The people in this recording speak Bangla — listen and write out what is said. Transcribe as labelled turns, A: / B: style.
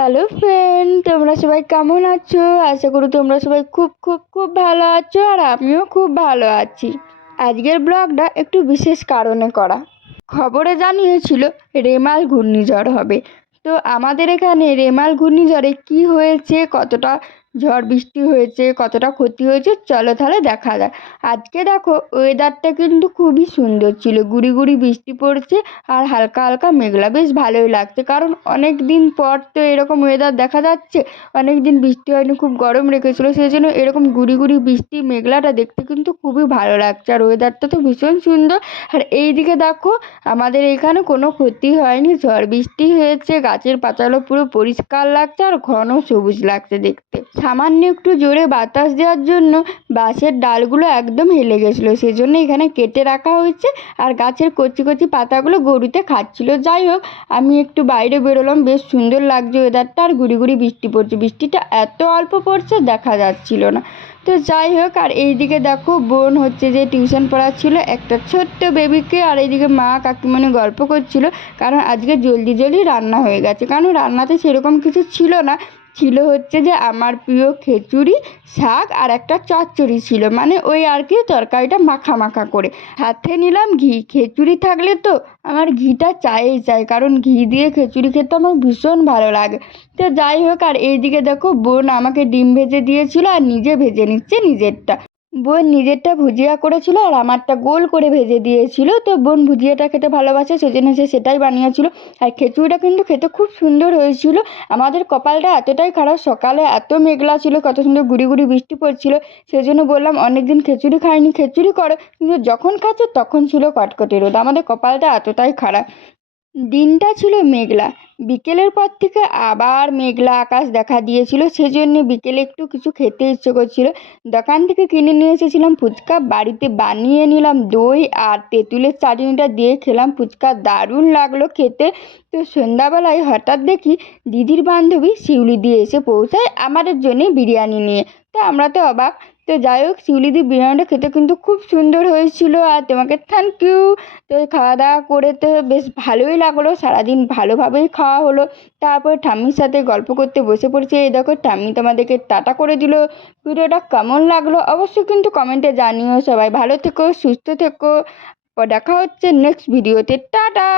A: হ্যালো ফ্রেন্ড তোমরা সবাই কেমন আছো? আশা করি তোমরা সবাই খুব খুব খুব ভালো আছো আর আমিও খুব ভালো আছি। আজকের ব্লগটা একটু বিশেষ কারণে করা। খবরে জানিয়েছিল রেমাল ঘূর্ণিঝড় হবে। তো আমাদের এখানে রেমাল ঘূর্ণিঝড়ে কি হয়েছে, কতটা ঝড় বৃষ্টি হয়েছে, কতটা ক্ষতি হয়েছে, চলো তাহলে দেখা যাক। আজকে দেখো ওয়েদারটা কিন্তু খুবই সুন্দর ছিল। গুড়ি গুড়ি বৃষ্টি পড়ছে আর হালকা হালকা মেঘলা। বেশ ভালোই লাগছে, কারণ অনেক দিন পর তো এরকম ওয়েদার দেখা যাচ্ছে। অনেক দিন বৃষ্টি হয়নি, খুব গরম রেখেছিলো সেই জন্য এরকম গুড়ি গুড়ি বৃষ্টি, মেঘলাটা দেখতে কিন্তু খুবই ভালো লাগছে। আর ওয়েদারটা তো ভীষণ সুন্দর। আর এইদিকে দেখো, আমাদের এখানে কোনো ক্ষতি হয়নি, ঝড় বৃষ্টি হয়েছে, গাছের পাতাগুলো পুরো পরিষ্কার লাগছে আর ঘন সবুজ লাগছে দেখতে। সামান্য একটু জোরে বাতাস দেওয়ার জন্য বাঁশের ডালগুলো একদম হেলে গেছিল। সেই জন্য এখানে কেটে রাখা হয়েছে আর গাছের কচি কচি পাতাগুলো গরুতে খাচ্ছিলো। যাই হোক, আমি একটু বাইরে বেরোলাম। বেশ সুন্দর লাগছে ওয়েদারটা আর গুড়ি গুড়ি বৃষ্টি পড়ছে। বৃষ্টিটা এত অল্প পড়ছে, দেখা যাচ্ছিল না। তো যাই হোক, আর এইদিকে দেখো, বোন হচ্ছে যে টিউশন পড়াচ্ছিল একটা ছোট্ট বেবিকে আর এইদিকে মা কাকিমণি গল্প করছিল। কারণ আজকে জলদি জলদি রান্না হয়ে গেছে। কারণ রান্নাতে সেরকম কিছু ছিল না। ছিল হচ্ছে যে আমার প্রিয় খিচুড়ি, শাক আর একটা চচ্চড়ি ছিল। মানে ওই আর কি তরকারিটা মাখা মাখা করে। হাতে নিলাম ঘি। খিচুড়ি থাকলে তো আমার ঘিটা চাইই চাই। কারণ ঘি দিয়ে খিচুড়ি খেতে আমার ভীষণ ভালো লাগে। তো যাই হোক, আর এইদিকে দেখো বোন আমাকে ডিম ভেজে দিয়েছিল আর নিজে ভেজে নিচ্ছে নিজেরটা। বোন নিজেরটা ভুজিয়া করেছিল আর আমারটা গোল করে ভেজে দিয়েছিল। তো বোন ভুজিয়াটা খেতে ভালোবাসে, সেজন্য সে সেটাই বানিয়েছিল। আর খিচুড়িটা কিন্তু খেতে খুব সুন্দর হয়েছিল। আমাদের কপালটা এতটাই খারাপ, সকালে এত মেঘলা ছিল, কত সুন্দর গুড়ি গুড়ি বৃষ্টি পড়ছিল। সেই জন্য বললাম অনেক দিন খিচুড়ি খাইনি, খিচুড়ি করো। কিন্তু যখন খাচ্ছে তখন ছিল কটকটি রোদ। আমাদের কপালটা এতটাই খারাপ। দিনটা ছিল মেঘলা। বিকেলের পর থেকে আবার মেঘলা আকাশ দেখা দিয়েছিল। সেজন্য বিকেলে একটু কিছু খেতে ইচ্ছে করছিল। দোকান থেকে কিনে নিয়ে এসেছিলাম ফুচকা। বাড়িতে বানিয়ে নিলাম দই আর তেঁতুলের চাটনিটা দিয়ে খেলাম ফুচকা। দারুণ লাগল খেতে। তো সন্ধ্যাবেলায় হঠাৎ দেখি দিদির বান্ধবী শিউলি দিয়ে এসে পৌঁছায় আমাদের জন্যে বিরিয়ানি নিয়ে। তো আমরা তো অবাক। তো যাই হোক, শিউলিদি বিরিয়ানিটা খেতে কিন্তু খুব সুন্দর হয়েছিল আর তোমাকে থ্যাংক ইউ তো খাওয়া দাওয়া করে তো বেশ ভালোই লাগল, সারাদিন ভালোভাবেই খাওয়া হলো। তারপর ঠাম্মির সাথে গল্প করতে বসে পড়েছি। এই দেখো, ঠাম্মি তোমাদেরকে টাটা করে দিল। ভিডিওটা কেমন লাগল অবশ্যই কিন্তু কমেন্টে জানিও। সবাই ভালো থেকো, সুস্থ থেকো। দেখা হচ্ছে নেক্সট ভিডিওতে টাটা!